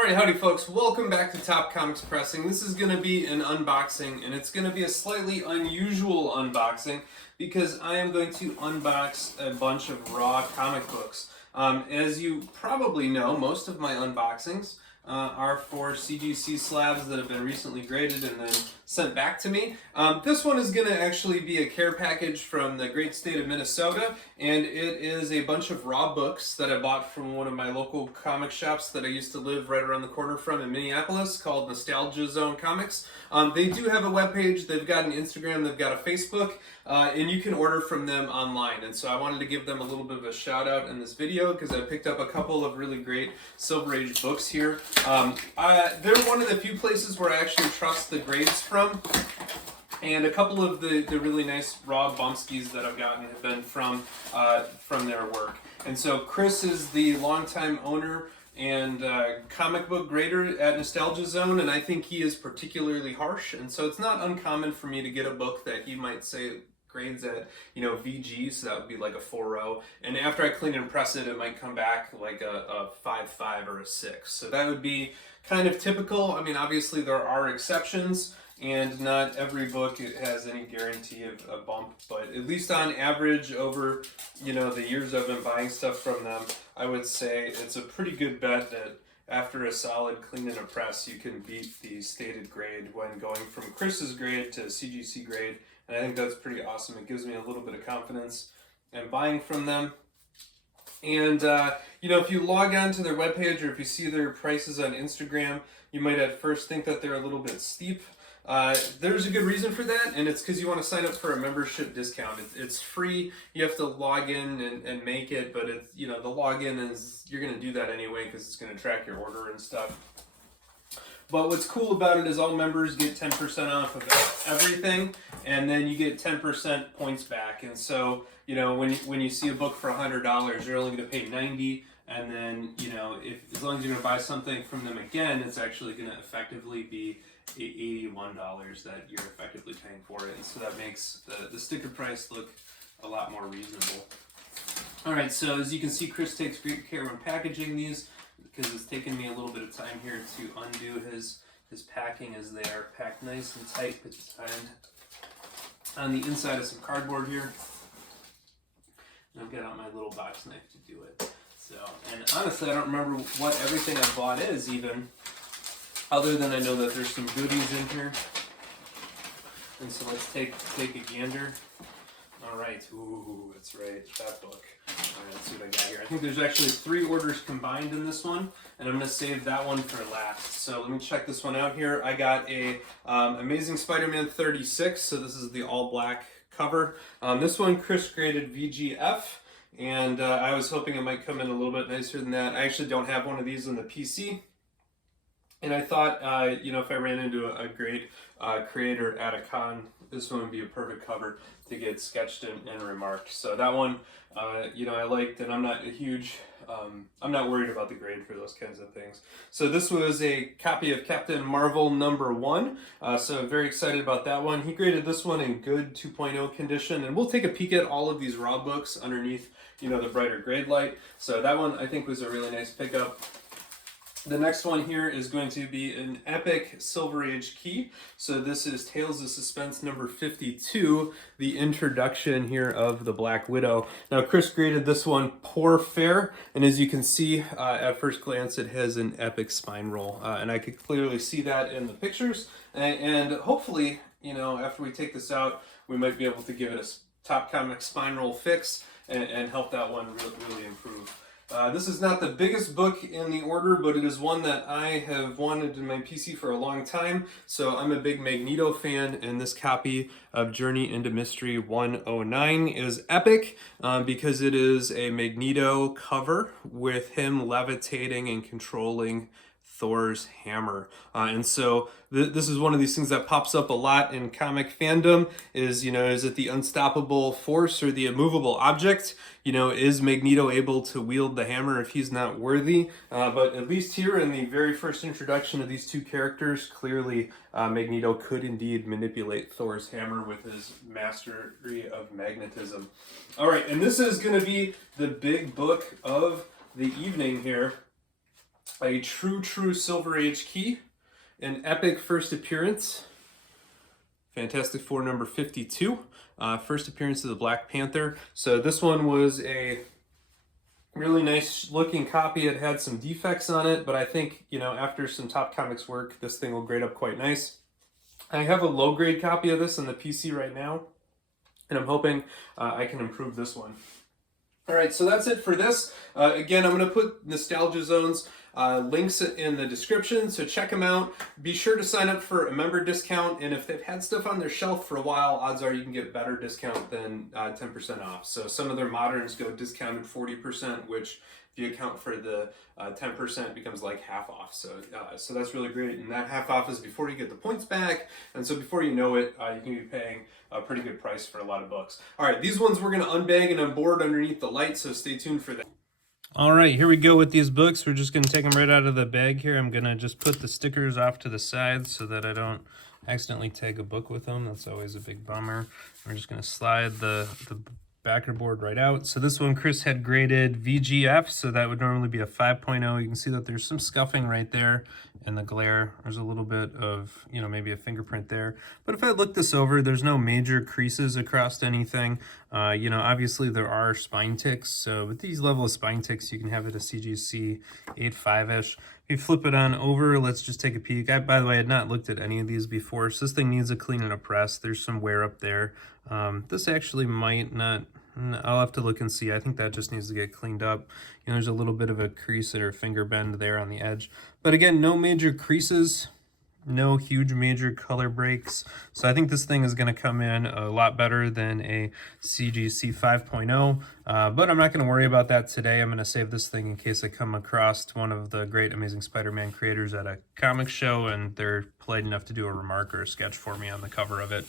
Alright, howdy folks, welcome back to Top Comics Pressing. This is going to be an unboxing, and it's going to be a slightly unusual unboxing because I am going to unbox a bunch of raw comic books. As you probably know, most of my unboxings are for CGC slabs that have been recently graded and then sent back to me. This one is going to actually be a care package from the great state of Minnesota, and it is a bunch of raw books that I bought from one of my local comic shops that I used to live right around the corner from in Minneapolis called Nostalgia Zone Comics. They do have a webpage, they've got an Instagram, they've got a Facebook, and you can order from them online. And so I wanted to give them a little bit of a shout out in this video because I picked up a couple of really great Silver Age books here. They're one of the few places where I actually trust the grades from. And a couple of the really nice raw bumpskis that I've gotten have been from their work. And so Chris is the longtime owner and comic book grader at Nostalgia Zone, and I think he is particularly harsh. And so it's not uncommon for me to get a book that he might say grades at, VG, so that would be like a 4.0. And after I clean and press it, it might come back like a 5.5 or a 6. So that would be kind of typical. I mean, obviously there are exceptions, and not every book has any guarantee of a bump, but at least on average over, the years I've been buying stuff from them, I would say it's a pretty good bet that after a solid clean and a press, you can beat the stated grade when going from Chris's grade to CGC grade, and I think that's pretty awesome. It gives me a little bit of confidence in buying from them. And, if you log on to their webpage or if you see their prices on Instagram, you might at first think that they're a little bit steep. There's a good reason for that, and it's because you want to sign up for a membership discount. It's free. You have to log in and make it, but it's, the login is, you're going to do that anyway because it's going to track your order and stuff. But what's cool about it is all members get 10% off of everything, and then you get 10% points back. And so, when you see a book for $100, you're only going to pay $90. And then, as long as you're going to buy something from them again, it's actually going to effectively be $81 that you're effectively paying for it. And so that makes the sticker price look a lot more reasonable. All right, so as you can see, Chris takes great care when packaging these because it's taken me a little bit of time here to undo his packing as they are packed nice and tight, but tied on the inside of some cardboard here. And I've got out my little box knife to do it. So, and honestly, I don't remember what everything I bought is even, other than I know that there's some goodies in here. And so let's take a gander. All right, ooh, that's right, that book. All right, let's see what I got here. I think there's actually 3 orders combined in this one, and I'm gonna save that one for last. So let me check this one out here. I got a Amazing Spider-Man 36, so this is the all black cover. This one Chris graded VGF. And I was hoping it might come in a little bit nicer than that. I actually don't have one of these on the PC. And I thought, if I ran into a great creator at a con, this one would be a perfect cover to get sketched and remarked. So that one, I liked, and I'm not a huge, I'm not worried about the grade for those kinds of things. So this was a copy of Captain Marvel #1. So I'm very excited about that one. He graded this one in good 2.0 condition, and we'll take a peek at all of these raw books underneath, the brighter grade light. So that one I think was a really nice pickup. The next one here is going to be an epic Silver Age key. So this is Tales of Suspense number 52, the introduction here of the Black Widow. Now Chris graded this one poor fare, and as you can see at first glance it has an epic spine roll, and I could clearly see that in the pictures, and hopefully, after we take this out, we might be able to give it a Top Comic spine roll fix and help that one really improve. This is not the biggest book in the order, but it is one that I have wanted in my PC for a long time. So I'm a big Magneto fan, and this copy of Journey into Mystery 109 is epic because it is a Magneto cover with him levitating and controlling Thor's hammer. And so this is one of these things that pops up a lot in comic fandom is it the unstoppable force or the immovable object? Is Magneto able to wield the hammer if he's not worthy? But at least here in the very first introduction of these two characters, clearly Magneto could indeed manipulate Thor's hammer with his mastery of magnetism. All right, and this is going to be the big book of the evening here. A true Silver Age key, an epic first appearance, Fantastic Four number 52, first appearance of the Black Panther. So this one was a really nice looking copy. It had some defects on it, but I think, you know, after some Top Comics work, this thing will grade up quite nice. I have a low grade copy of this on the PC right now, and I'm hoping I can improve this one. All right, so that's it for this. Again, I'm going to put Nostalgia Zone's links in the description, so check them out. Be sure to sign up for a member discount, and if they've had stuff on their shelf for a while, odds are you can get better discount than 10% off. So some of their moderns go discounted 40%, which if you account for the 10% becomes like half off. So that's really great, and that half off is before you get the points back, and so before you know it, you can be paying a pretty good price for a lot of books. All right, these ones we're going to unbag and unboard underneath the light, so stay tuned for that. All right, here we go with these books. We're just going to take them right out of the bag here. I'm going to just put the stickers off to the side so that I don't accidentally tag a book with them. That's always a big bummer. We're just going to slide the backer board right out. So this one Chris had graded VGF, so that would normally be a 5.0. You can see that there's some scuffing right there in the glare. There's a little bit of, you know, maybe a fingerprint there. But if I look this over, there's no major creases across anything. You know, obviously there are spine ticks, so with these level of spine ticks, you can have it a CGC 8.5-ish. If you flip it on over, let's just take a peek. By the way, I had not looked at any of these before, so this thing needs a clean and a press. There's some wear up there. This actually might not, I'll have to look and see. I think that just needs to get cleaned up. You know, there's a little bit of a crease or finger bend there on the edge. But again, no major creases, no huge major color breaks. So I think this thing is going to come in a lot better than a CGC 5.0. But I'm not going to worry about that today. I'm going to save this thing in case I come across one of the great Amazing Spider-Man creators at a comic show and they're polite enough to do a remark or a sketch for me on the cover of it.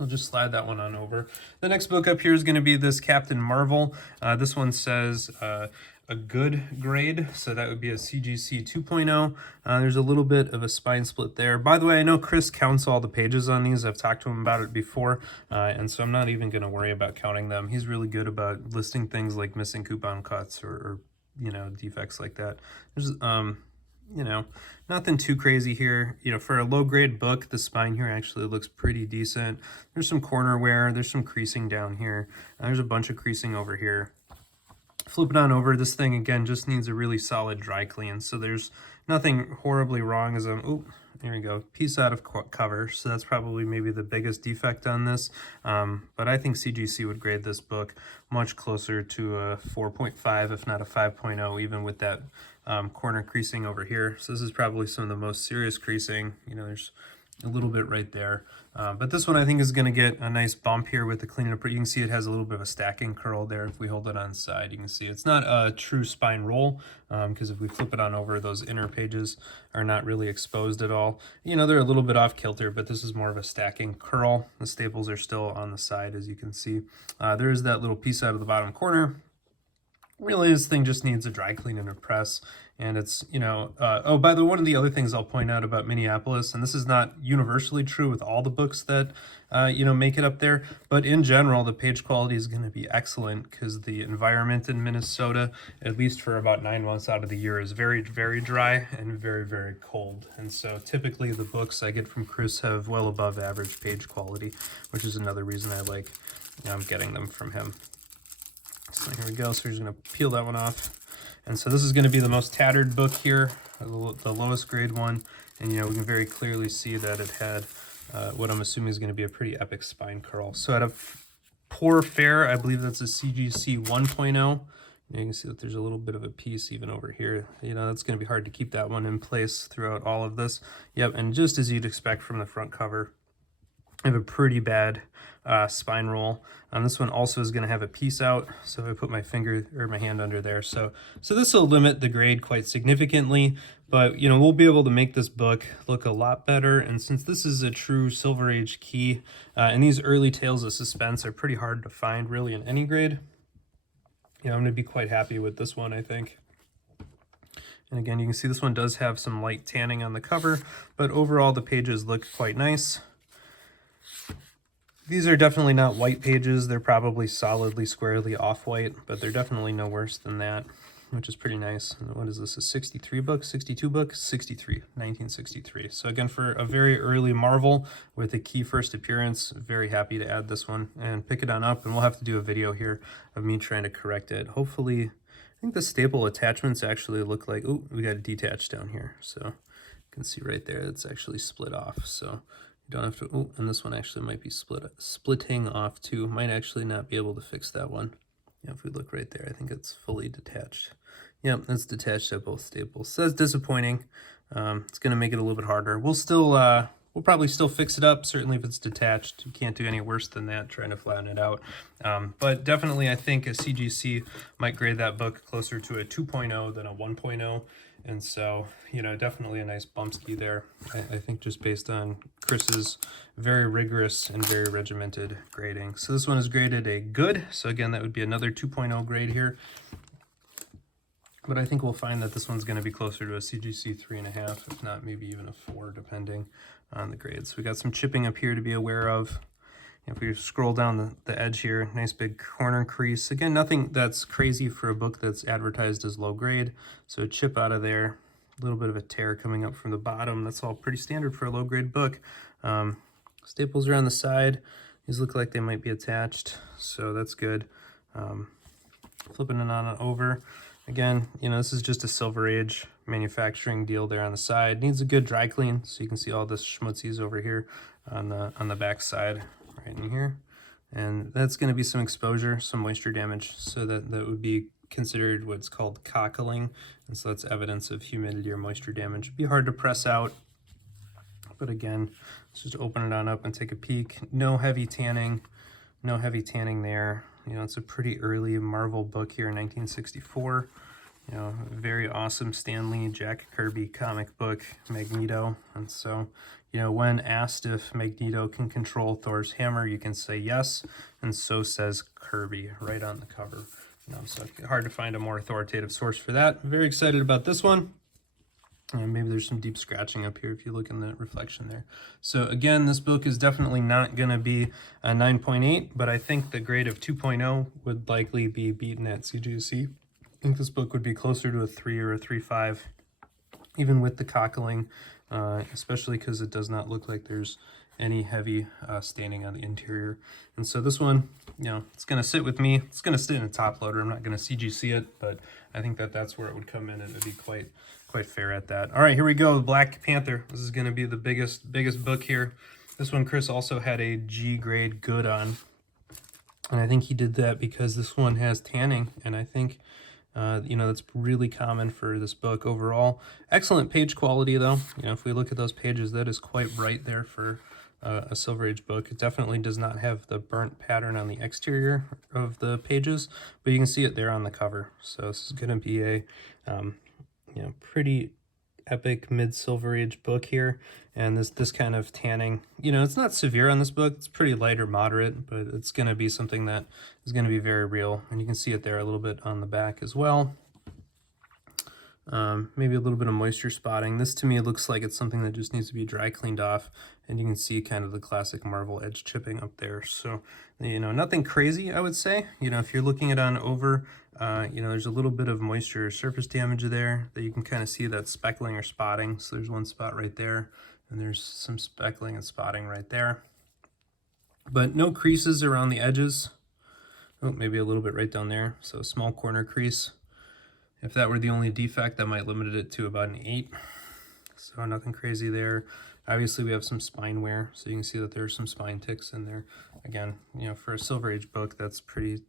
I'll just slide that one on over. The next book up here is going to be this Captain Marvel. This one says a good grade, so that would be a CGC 2.0. There's a little bit of a spine split there. By the way, I know Chris counts all the pages on these. I've talked to him about it before, and so I'm not even going to worry about counting them. He's really good about listing things like missing coupon cuts or you know, defects like that. There's you know, nothing too crazy here. You know, for a low grade book, the spine here actually looks pretty decent. There's some corner wear, there's some creasing down here. There's a bunch of creasing over here. Flip it on over. This thing again just needs a really solid dry clean. So there's nothing horribly wrong as I'm, oh, there we go, piece out of cover. So that's probably maybe the biggest defect on this. But I think CGC would grade this book much closer to a 4.5, if not a 5.0, even with that corner creasing over here. So this is probably some of the most serious creasing. You know, there's a little bit right there. But this one I think is going to get a nice bump here with the cleaning up. You can see it has a little bit of a stacking curl there. If we hold it on side, you can see it's not a true spine roll, because if we flip it on over, those inner pages are not really exposed at all. You know, they're a little bit off kilter, but this is more of a stacking curl. The staples are still on the side, as you can see. There is that little piece out of the bottom corner. Really, this thing just needs a dry clean and a press. And it's, you know, oh, by the way, one of the other things I'll point out about Minneapolis, and this is not universally true with all the books that, you know, make it up there, but in general, the page quality is going to be excellent because the environment in Minnesota, at least for about 9 months out of the year, is very, very dry and very, very cold. And so typically the books I get from Chris have well above average page quality, which is another reason I like getting them from him. So here we go. So we're just going to peel that one off. And so this is going to be the most tattered book here, the lowest grade one. And, you know, we can very clearly see that it had what I'm assuming is going to be a pretty epic spine curl. So at a poor fair, I believe that's a CGC 1.0. You can see that there's a little bit of a piece even over here. You know, that's going to be hard to keep that one in place throughout all of this. Yep, and just as you'd expect from the front cover, I have a pretty bad spine roll. This one also is going to have a piece out, so if I put my finger or my hand under there, so this will limit the grade quite significantly, but you know, we'll be able to make this book look a lot better. And since this is a true Silver Age key, and these early Tales of Suspense are pretty hard to find really in any grade, you know, I'm going to be quite happy with this one, I think. And again, you can see this one does have some light tanning on the cover, but overall the pages look quite nice. These are definitely not white pages. They're probably solidly, squarely off-white, but they're definitely no worse than that. which is pretty nice. And what is this, a 63 book, 62 book? 63, 1963. So again, for a very early Marvel with a key first appearance, very happy to add this one and pick it on up. And we'll have to do a video here of me trying to correct it. Hopefully, I think the staple attachments actually look like, oh, we got it detached down here. So you can see right there, it's actually split off. So you don't have to, oh, and this one actually might be splitting off too. Might actually not be able to fix that one. Yeah, if we look right there, I think it's fully detached. Yep, it's detached at both staples. So that's disappointing. It's going to make it a little bit harder. We'll probably still fix it up. Certainly if it's detached, you can't do any worse than that, trying to flatten it out. But definitely I think a CGC might grade that book closer to a 2.0 than a 1.0. And so, you know, definitely a nice bumpski there. I think just based on Chris's very rigorous and very regimented grading. So this one is graded a good. So again, that would be another 2.0 grade here. But I think we'll find that this one's going to be closer to a CGC 3.5, if not maybe even a 4, depending on the grades. We got some chipping up here to be aware of. If we scroll down the edge here, nice big corner crease. Again, nothing that's crazy for a book that's advertised as low grade. So a chip out of there, a little bit of a tear coming up from the bottom. That's all pretty standard for a low grade book. Staples are on the side. These look like they might be attached, so that's good. Flipping it on and over. Again, you know, this is just a Silver Age manufacturing deal there on the side. Needs a good dry clean, so you can see all this schmutzies over here on the back side. Right in here, and that's going to be some exposure, some moisture damage, so that would be considered what's called cockling, and so that's evidence of humidity or moisture damage. It'd be hard to press out, but again, let's just open it on up and take a peek. No heavy tanning there. You know, it's a pretty early Marvel book here, 1964. You know, very awesome Stan Lee, Jack Kirby comic book, Magneto. And so, you know, when asked if Magneto can control Thor's hammer, you can say yes, and so says Kirby right on the cover. You know, so hard to find a more authoritative source for that. Very excited about this one. And maybe there's some deep scratching up here if you look in the reflection there. So again, this book is definitely not going to be a 9.8, but I think the grade of 2.0 would likely be beaten at CGC. I think this book would be closer to a 3 or a 3.5, even with the cockling, especially because it does not look like there's any heavy staining on the interior. And so this one, you know, it's going to sit with me. It's going to sit in a top loader. I'm not going to CGC it, but I think that's where it would come in, and it would be quite fair at that. All right, here we go. Black Panther. This is going to be the biggest book here. This one Chris also had a G grade good on, and I think he did that because this one has tanning, and I think you know, that's really common for this book overall. Excellent page quality though. You know, if we look at those pages, that is quite bright there for a Silver Age book. It definitely does not have the burnt pattern on the exterior of the pages, but you can see it there on the cover. So this is going to be a you know, pretty epic mid-Silver Age book here. And this kind of tanning, you know, it's not severe on this book. It's pretty light or moderate, but it's going to be something that is going to be very real. And you can see it there a little bit on the back as well. Maybe a little bit of moisture spotting. This to me looks like it's something that just needs to be dry cleaned off, and you can see kind of the classic Marvel edge chipping up there. So, you know, nothing crazy, I would say. You know, if you're looking at on over, you know, there's a little bit of moisture or surface damage there that you can kind of see that speckling or spotting. So there's one spot right there, and there's some speckling and spotting right there. But no creases around the edges. Oh, maybe a little bit right down there. So a small corner crease. If that were the only defect, that might limit it to about an 8. So nothing crazy there. Obviously, we have some spine wear, so you can see that there's some spine ticks in there. Again, you know, for a Silver Age book, that's pretty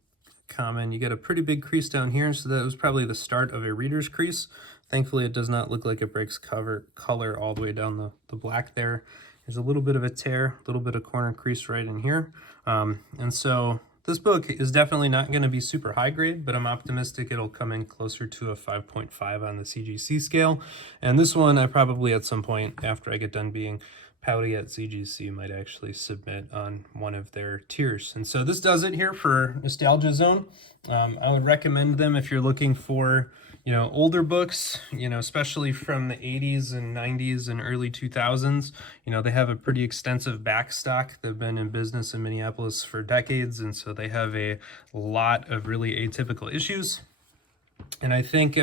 common. You get a pretty big crease down here, so that was probably the start of a reader's crease. Thankfully, it does not look like it breaks color all the way down the black there. There's a little bit of a tear, a little bit of corner crease right in here. And so this book is definitely not going to be super high grade, but I'm optimistic it'll come in closer to a 5.5 on the CGC scale. And this one, I probably at some point after I get done being pouty at CGC might actually submit on one of their tiers. And so this does it here for Nostalgia Zone. I would recommend them if you're looking for, you know, older books, you know, especially from the 80s and 90s and early 2000s. You know, they have a pretty extensive back stock. They've been in business in Minneapolis for decades, and so they have a lot of really atypical issues. And I think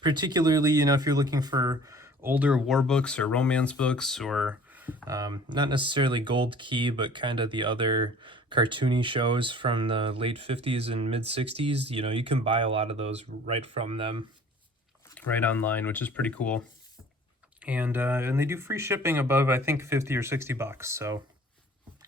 particularly, you know, if you're looking for older war books or romance books, or not necessarily Gold Key, but kind of the other cartoony shows from the late 50s and mid 60s, you know, you can buy a lot of those right from them, right online, which is pretty cool. And they do free shipping above, I think, 50 or 60 bucks. So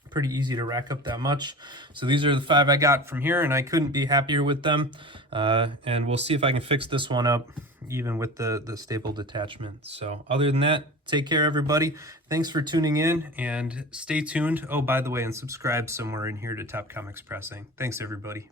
pretty easy to rack up that much. So these are the 5 I got from here, and I couldn't be happier with them. And we'll see if I can fix this one up even with the stapled attachment. So other than that, take care, everybody. Thanks for tuning in, and stay tuned. Oh, by the way, and subscribe somewhere in here to Top Comics Pressing. Thanks, everybody.